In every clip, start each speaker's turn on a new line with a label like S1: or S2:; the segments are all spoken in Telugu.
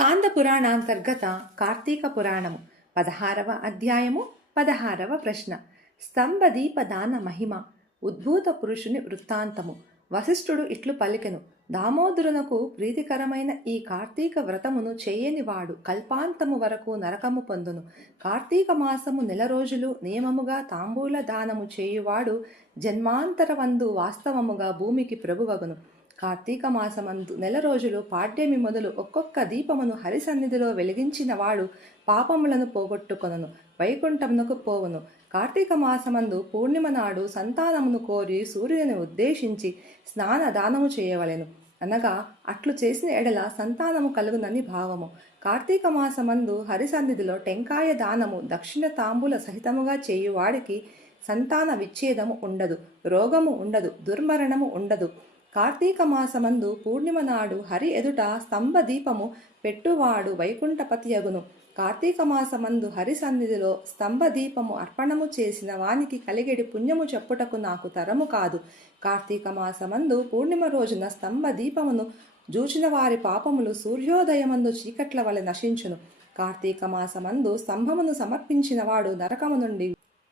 S1: స్కాంద పురాణాంతర్గత కార్తీక పురాణము పదహారవ అధ్యాయము పదహారవ ప్రశ్న. స్తంభ దీపదాన మహిమ ఉద్భూత పురుషుని వృత్తాంతము. వశిష్ఠుడు ఇట్లు పలికెను దామోదరునకు ప్రీతికరమైన ఈ కార్తీక వ్రతమును చేయనివాడు కల్పాంతము వరకు నరకము పొందును. కార్తీక మాసము నెల రోజులు నియమముగా తాంబూల దానము చేయువాడు జన్మాంతరవందు వాస్తవముగా భూమికి ప్రభువగును. కార్తీక మాసమందు నెల రోజులు పాడ్యమి మొదలు ఒక్కొక్క దీపమును హరిసన్నిధిలో వెలిగించిన వాడు పాపములను పోగొట్టుకొనును వైకుంఠమునకు పోవును. కార్తీక మాసమందు పూర్ణిమ నాడు సంతానమును కోరి సూర్యుని ఉద్దేశించి స్నాన దానము చేయవలెను. అనగా అట్లు చేసిన ఎడల సంతానము కలుగునని భావము. కార్తీక మాసమందు హరిసన్నిధిలో టెంకాయ దానము దక్షిణ తాంబూల సహితముగా చేయువాడికి సంతాన విచ్ఛేదము ఉండదు రోగము ఉండదు దుర్మరణము ఉండదు. కార్తీక మాసమందు పూర్ణిమ నాడు హరి ఎదుట స్తంభ దీపము పెట్టువాడు వైకుంఠపతియగును. కార్తీక మాసమందు హరి సన్నిధిలో స్తంభ దీపము అర్పణము చేసిన వానికి కలిగెడి పుణ్యము చెప్పుటకు నాకు తరము కాదు. కార్తీక మాసమందు పూర్ణిమ రోజున స్తంభ దీపమును జూచిన వారి పాపములు సూర్యోదయమందు చీకట్ల వలె నశించును. కార్తీక మాసమందు స్తంభమును సమర్పించిన వాడు నరకము నుండి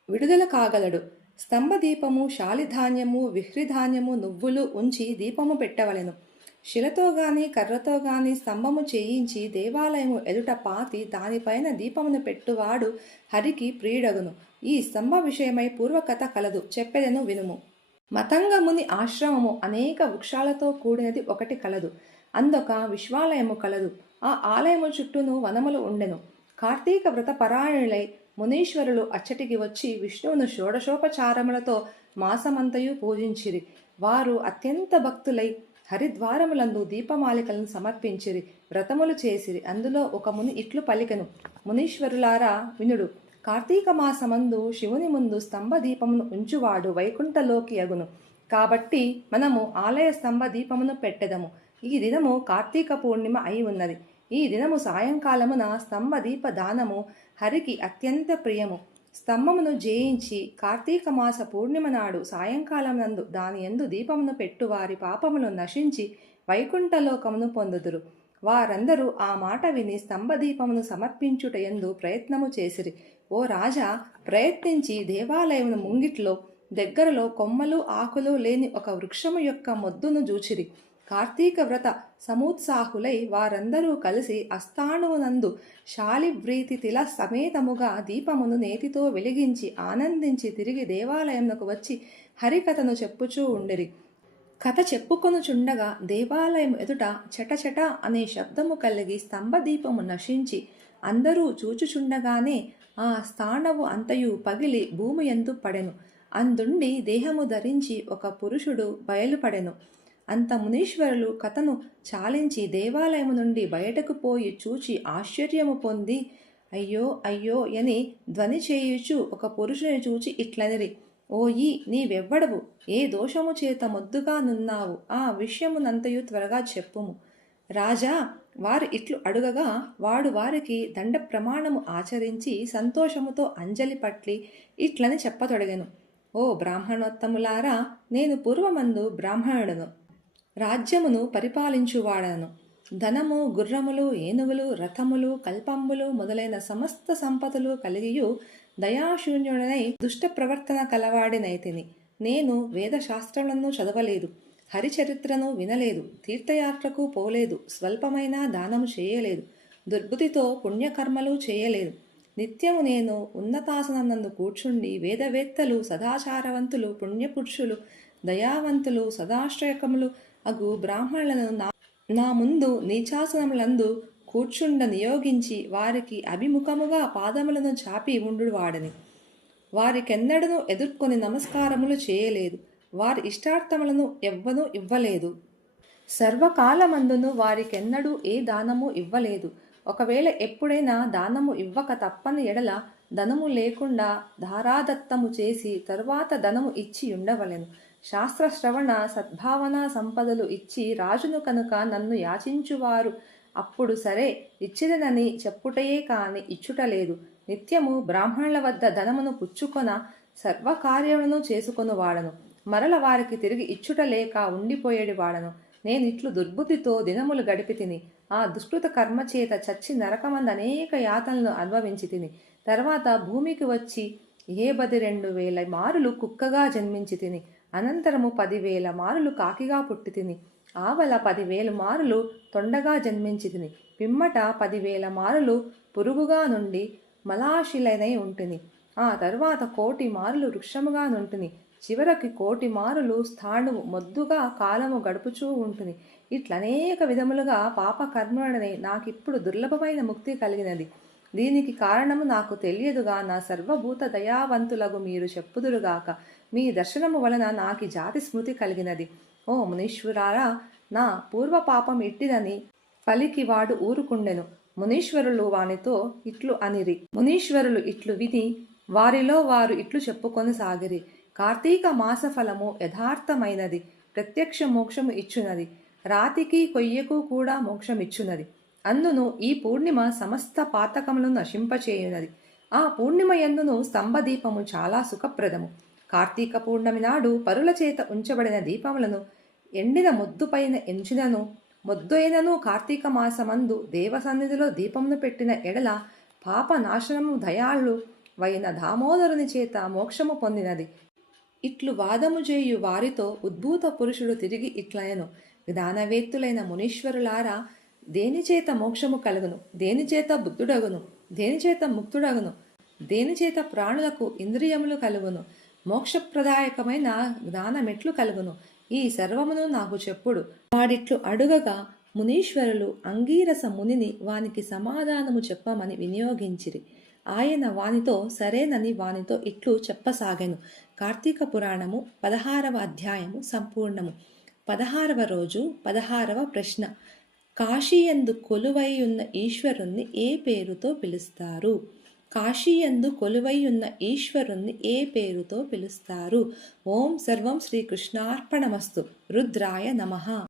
S1: విడుదల కాగలడు. స్తంభ దీపము శాలిధాన్యము విహ్రిధాన్యము నువ్వులు ఉంచి దీపము పెట్టవలెను. శిలతో గాని కర్రతో గాని స్తంభము చేయించి దేవాలయము ఎదుట పాతి దానిపైన దీపమును పెట్టువాడు హరికి ప్రియుడగును. ఈ స్తంభ విషయమై పూర్వకథ కలదు చెప్పెదను వినుము. మతంగముని ఆశ్రమము అనేక వృక్షాలతో కూడినది ఒకటి కలదు అందొక విశ్వాలయము కలదు. ఆ ఆలయము చుట్టూను వనములు ఉండెను. కార్తీక వ్రత పరాయణులై మునీశ్వరులు అచ్చటికి వచ్చి విష్ణువును షోడశోపచారములతో మాసమంతయు పూజించిరి. వారు అత్యంత భక్తులై హరిద్వారములందు దీపమాలికలను సమర్పించిరి వ్రతములు చేసిరి. అందులో ఒక ముని ఇట్లు పలికెను. మునీశ్వరులారా వినుడు కార్తీక మాసమందు శివుని ముందు స్తంభ దీపమును ఉంచువాడు వైకుంఠలోకి అగును కాబట్టి మనము ఆలయ స్తంభ దీపమును పెట్టెదము. ఈ దినము కార్తీక పూర్ణిమ అయి ఉన్నది. ఈ దినము సాయంకాలమున స్తంభ దీప దానము హరికి అత్యంత ప్రియము. స్తంభమును జయించి కార్తీక మాస పూర్ణిమ నాడు సాయంకాలం నందు దాని ఎందు దీపమును పెట్టు వారి పాపములు నశించి వైకుంఠలోకమును పొందుదురు. వారందరూ ఆ మాట విని స్తంభ దీపమును సమర్పించుట ఎందు ప్రయత్నము చేసిరి. ఓ రాజా ప్రయత్నించి దేవాలయమును ముంగిట్లో దగ్గరలో కొమ్మలు ఆకులు లేని ఒక వృక్షము యొక్క మొద్దును జూచిరి. కార్తీక వ్రత సముత్సాహులై వారందరూ కలిసి అస్థాణువునందు శాలివ్రీతి తిల సమేతముగా దీపమును నేతితో వెలిగించి ఆనందించి తిరిగి దేవాలయమునకు వచ్చి హరికథను చెప్పుచూ ఉండిరి. కథ చెప్పుకొనుచుండగా దేవాలయం ఎదుట చటచట అనే శబ్దము కలిగి స్తంభదీపము నశించి అందరూ చూచుచుండగానే ఆ స్థానవు అంతయు పగిలి భూమి ఎందు పడెను. అందుండి దేహము ధరించి ఒక పురుషుడు బయలుపడెను. అంత మునీశ్వరులు కథను చాలించి దేవాలయము నుండి బయటకు పోయి చూచి ఆశ్చర్యము పొంది అయ్యో అయ్యో అని ధ్వని చేయుచు ఒక పురుషుని చూచి ఇట్లనిరి ఓయి నీవెవ్వడవు? ఏ దోషము చేత మొద్దుగా నున్నావు? ఆ విషయమునంతయు త్వరగా చెప్పుము. రాజా వారు ఇట్లు అడుగగా వాడు వారికి దండ ప్రమాణము ఆచరించి సంతోషముతో అంజలి పట్లి ఇట్లని చెప్పతొడగెను ఓ బ్రాహ్మణోత్తములారా నేను పూర్వమందు బ్రాహ్మణుడను. రాజ్యమును పరిపాలించువాడను. ధనము గుర్రములు ఏనుగులు రథములు కల్పంబులు మొదలైన సమస్త సంపదలు కలిగియు దయాశూన్యుడనై దుష్ట ప్రవర్తన కలవాడినైతిని. నేను వేదశాస్త్రములను చదవలేదు హరిచరిత్రను వినలేదు తీర్థయాత్రకు పోలేదు స్వల్పమైన దానము చేయలేదు దుర్బుద్ధితో పుణ్యకర్మలు చేయలేదు. నిత్యము నేను ఉన్నతాసననందు కూర్చుండి వేదవేత్తలు సదాచారవంతులు పుణ్యపురుషులు దయావంతులు సదాశ్రయకములు అగు బ్రాహ్మణులను నా నా ముందు నీచాసనములందు కూర్చుండ నియోగించి వారికి అభిముఖముగా పాదములను చాపి ఉండువాడని వారికెన్నడను ఎదుర్కొని నమస్కారములు చేయలేదు. వారి ఇష్టార్థములను ఎవ్వనూ ఇవ్వలేదు. సర్వకాలమందును వారికెన్నడూ ఏ దానము ఇవ్వలేదు. ఒకవేళ ఎప్పుడైనా దానము ఇవ్వక తప్పని ఎడల ధనము లేకుండా ధారాదత్తము చేసి తరువాత ధనము ఇచ్చి ఉండవలెను. శాస్త్ర శ్రవణ సద్భావన సంపదలు ఇచ్చి రాజును కనుక నన్ను యాచించువారు అప్పుడు సరే ఇచ్చిదనని చెప్పుటయే కాని ఇచ్చుటలేదు నిత్యము బ్రాహ్మణుల వద్ద ధనమును పుచ్చుకొన సర్వకార్యములను చేసుకొను వాడను. మరల వారికి తిరిగి ఇచ్చుట లేక ఉండిపోయేడి వాడను. నేనిట్లు దుర్బుద్ధితో దినములు గడిపి తిని ఆ దుష్కృత కర్మ చేత చచ్చి నరకమంద అనేక యాతనలు అనుభవించి తిని తర్వాత భూమికి వచ్చి ఏ బది రెండు వేల మారులు కుక్కగా జన్మించి తిని అనంతరము పదివేల మారులు కాకిగా పుట్టి తిని ఆవల పదివేల మారులు తొండగా జన్మించి తిని పిమ్మట పదివేల మారులు పురుగుగా నుండి మలాశిలనై ఉంటుంది ఆ తరువాత కోటి మారులు వృక్షముగా నుంటిని. చివరికి కోటి మారులు స్థాణువు మొద్దుగా కాలము గడుపుచూ ఉంటుంది ఇట్లనేక విధములుగా పాపకర్మలనే నాకిప్పుడు దుర్లభమైన ముక్తి కలిగినది. దీనికి కారణము నాకు తెలియదుగా నా సర్వభూత దయావంతులగు మీరు చెప్పుదురుగాక. మీ దర్శనము వలన నాకి జాతి స్మృతి కలిగినది. ఓ మునీశ్వరారా నా పూర్వ పాపం ఇట్టిదని పలికి వాడు ఊరుకుండెను. మునీశ్వరులు వానితో ఇట్లు అనిరి. మునీశ్వరులు ఇట్లు విని వారిలో వారు ఇట్లు చెప్పుకొని సాగిరి. కార్తీక మాస ఫలము యథార్థమైనది. ప్రత్యక్ష మోక్షము ఇచ్చునది. రాతికి కొయ్యకు కూడా మోక్షమిచ్చునది. అందును ఈ పూర్ణిమ సమస్త పాతకములను నశింపచేయునది. ఆ పూర్ణిమ ఎందును స్తంభదీపము చాలా సుఖప్రదము. కార్తీక పూర్ణమి నాడు పరుల చేత ఉంచబడిన దీపములను ఎండిన మొద్దుపైన ఎంచినను. ముద్దైనను కార్తీక మాసమందు దేవసన్నిధిలో దీపమును పెట్టిన ఎడల పాప నాశనము దయాళ్ళు వైన దామోదరుని చేత మోక్షము పొందినది. ఇట్లు వాదము చేయు వారితో ఉద్భూత పురుషుడు తిరిగి ఇట్లయను. జ్ఞానవేత్తులైన మునీశ్వరులారా దేనిచేత మోక్షము కలుగును? దేనిచేత బుద్ధుడగును? దేనిచేత ముక్తుడగును? దేనిచేత ప్రాణులకు ఇంద్రియములు కలుగును? మోక్షప్రదాయకమైన జ్ఞానమెట్లు కలుగును? ఈ సర్వమును నాకు చెప్పుడు. వాడిట్లు అడుగగా మునీశ్వరులు అంగీరస మునిని వానికి సమాధానము చెప్పమని వినియోగించిరి. ఆయన వానితో సరేనని వానితో ఇట్లు చెప్పసాగాను. కార్తీక పురాణము పదహారవ అధ్యాయము సంపూర్ణము. పదహారవ రోజు పదహారవ ప్రశ్న. కాశీయందు కొలువై ఉన్న ఈశ్వరుణ్ణి ఏ పేరుతో పిలుస్తారు? కాశీయందు కొలువై ఉన్న ఈశ్వరుణ్ణి ఏ పేరుతో పిలుస్తారు? ఓం సర్వం శ్రీకృష్ణార్పణమస్తు. రుద్రాయ నమః.